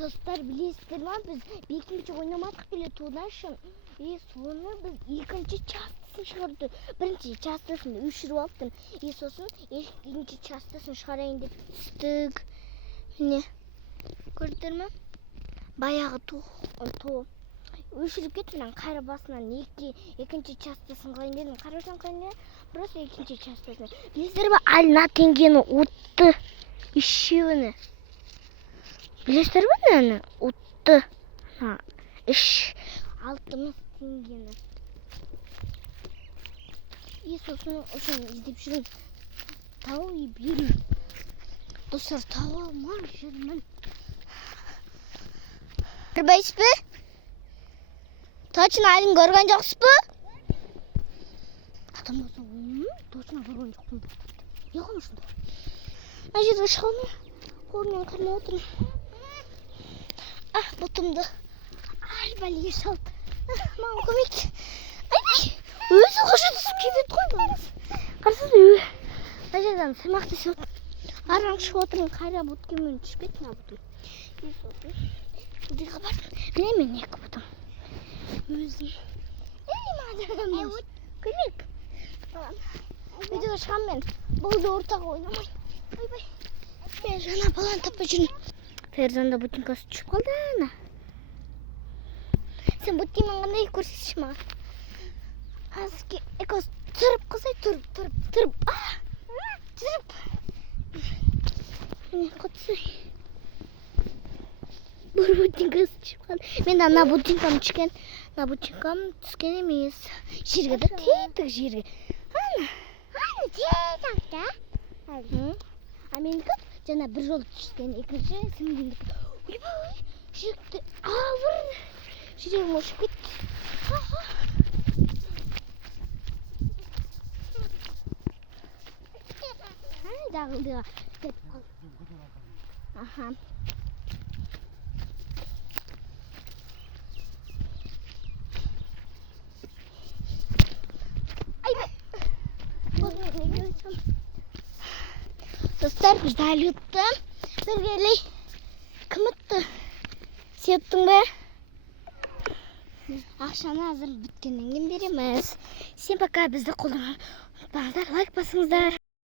Достар, білесіздер ма, біз екінші ойнамадық беле тудашы. Соны біз екінші частысын шығарды. Бірінші частысын өшіріп алыптым. Сосын екінші частысын шығарайын деп түстік. Міне, көрдіңдер ма? Баяғы ту өшіріп кетіп, қайра басынан екінші частысын қылайын дедім. Қарасам қайын просто екінші частысын. Білесіздер ма, Алина теңгені ұтты. Үшеуіні. Білесіздер ма, нені? Ұтты. Алтымыз теңгені. Сосын үшін іздеп жүрін. Тауы беру. Достар, тауы алмай жүрмін. Көрбейсіз бе? Точно әлін көрген жоқсыз ба? Адам болса ойнамын, точно көрген жоқпын. Не қылмышында? Мына жерде шығамын. Қолыммен қармай отырмын. Бұтымды бәлеге салды. Маған көмек. Өзі қаша түсіп кетеді ғой. Қарсыз мына жерден сымақты сылып. Араң шығып отырмын. Қайра бұткенмен түсіп кетті мына бұтым. Бұдыға бардым. Міне мен екі бұтым. Өзім. Мадам. Көмек. Видеоға шығам мен. Болды ортаға ойнамайын. Ойбай. Мен жаңа баланы таппай жүрмін. Ферзанда ботинкасы түсіп қалды ана. Сен ботинмен қандай көрсетші маған. Азке экос тұрып қалсай, тұрып. Тұрып. Міне қатысай. Бір ботинкасы түсіп қалды. Мен ана ботинкам түскен. Ана ботинкам түскен емес. Жерге де тетік жерге. Ана тетік да. Менікі жаңа бір жол түскен, екінші сіңгендік. Ойбай, жүректі ауыр. Жүрегім ұшып кетті. Дағылдыға кетіп қалды. Достар, біз дәл ұтты. Біргелей. Кім ұтты? Сен ұттың ба? Ақшаны азыр біткеннен кейін береміз. Сен пока бізді қолдаған. Ұмытпаңыздар, лайк басыңыздар.